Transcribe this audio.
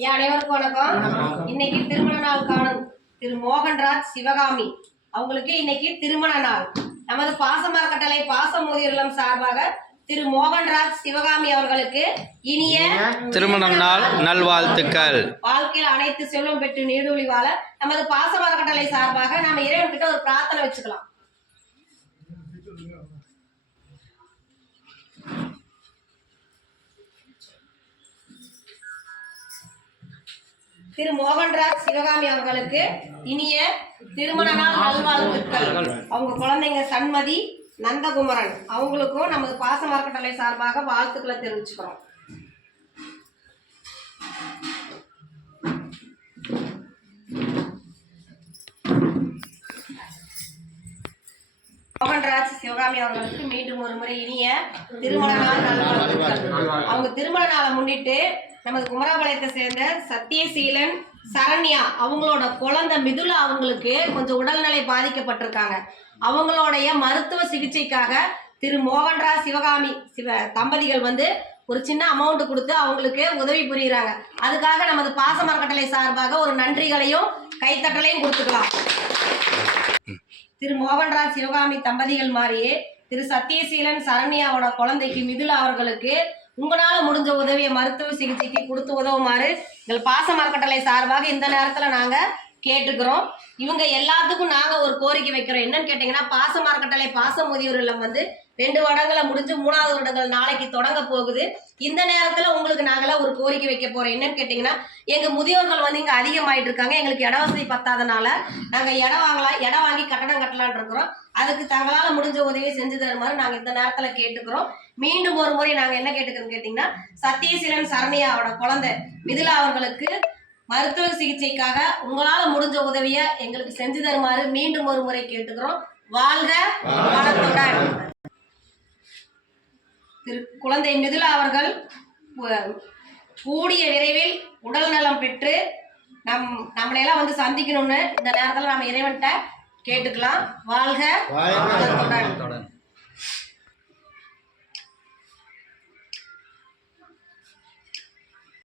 அனைவருக்கும் வணக்கம். இன்னைக்கு திருமண நாள் காணும் திரு மோகன்ராஜ் சிவகாமி அவங்களுக்கு இன்னைக்கு திருமண நாள். நமது பாசமர கட்டளை பாசமோதி இல்லம் சார்பாக திரு மோகன்ராஜ் சிவகாமி அவர்களுக்கு இனிய திருமண நாள் நல்வாழ்த்துக்கள். வாழ்க்கையில் அனைத்து செல்வம் பெற்று நீடூழி வாழ நமது பாசமர கட்டளை சார்பாக நாம இறைவன் கிட்ட ஒரு பிரார்த்தனை வச்சுக்கலாம். திரு மோகன்ராஜ் சிவகாமி அவர்களுக்கு இனிய திருமண நாள் நல்வாழ்த்துக்கள். அவங்க குழந்தைங்க சண்மதி நந்தகுமரன் அவங்களுக்கும் நமது பாசமர கட்டளை சார்பாக வாழ்த்துக்களை தெரிவிச்சுக்கிறோம். மோகன்ராஜ் சிவகாமி அவர்களுக்கு மீண்டும் ஒரு முறை இனிய திருமண நாள் நல்வாழ்த்துக்கள். அவங்க திருமண நாளை முன்னிட்டு நமது குமராபாளையத்தை சேர்ந்த சத்யசீலன் சரண்யா அவங்களோட குழந்தை மிதுலா அவங்களுக்கு கொஞ்சம் உடல்நிலை பாதிக்கப்பட்டிருக்காங்க. அவங்களுடைய மருத்துவ சிகிச்சைக்காக திரு மோகன்ராஜ் சிவகாமி தம்பதிகள் ஒரு சின்ன அமௌண்ட் கொடுத்து அவங்களுக்கு உதவி புரியுறாங்க. அதுக்காக நமது பாசமர கட்டளை சார்பாக ஒரு நன்றிகளையும் கைத்தட்டலையும் கொடுத்துக்கலாம். திரு மோகன்ராஜ் சிவகாமி தம்பதிகள் மாதிரியே திரு சத்யசீலன் சரண்யாவோட குழந்தைக்கு மிதுலா அவர்களுக்கு உங்களால முடிஞ்ச உதவியை மருத்துவ சிகிச்சைக்கு கொடுத்து உதவுமாறு எங்கள் பாசமர கட்டளை சார்பாக இந்த நேரத்தில் நாங்கள் கேட்டுக்கிறோம். இவங்க எல்லாத்துக்கும் நாங்கள் ஒரு கோரிக்கை வைக்கிறோம். என்னன்னு கேட்டிங்கன்னா, பாசமர கட்டளை பாச முதியோர் இல்லம் 2 வருடங்களை முடிஞ்சு 3வது வருடங்கள் நாளைக்கு தொடங்க போகுது. இந்த நேரத்தில் உங்களுக்கு நாங்களாம் ஒரு கோரிக்கை வைக்க போகிறோம். என்னன்னு கேட்டிங்கன்னா, எங்கள் முதியோர்கள் இங்கே அதிகமாயிட்டு இருக்காங்க. எங்களுக்கு இட வசதி பத்தாதனால நாங்கள் இடம் வாங்கி கட்டடம் கட்டலான் இருக்கிறோம். அதுக்கு தங்களால் முடிஞ்ச உதவியை செஞ்சு தருமாறு நாங்கள் இந்த நேரத்தில் கேட்டுக்கிறோம். மீண்டும் ஒரு முறை நாங்கள் என்ன கேட்டுக்கிறோம் கேட்டிங்கன்னா, சத்யசீலன் சரண்யாவோட குழந்தை மிதுலா அவர்களுக்கு மருத்துவ சிகிச்சைக்காக உங்களால் முடிஞ்ச உதவியை எங்களுக்கு செஞ்சு தருமாறு மீண்டும் ஒரு முறை கேட்டுக்கிறோம். வாழ்க வளத்துடன். குழந்தை மிதுலா அவர்கள் கூடிய விரைவில் உடல் நலம் பெற்று நம்மளையெல்லாம் சந்திக்கணும்னு இந்த நேரத்தில் நம்ம இறைவன்கிட்ட கேட்டுக்கலாம். வாழ்க வளத்துடன்.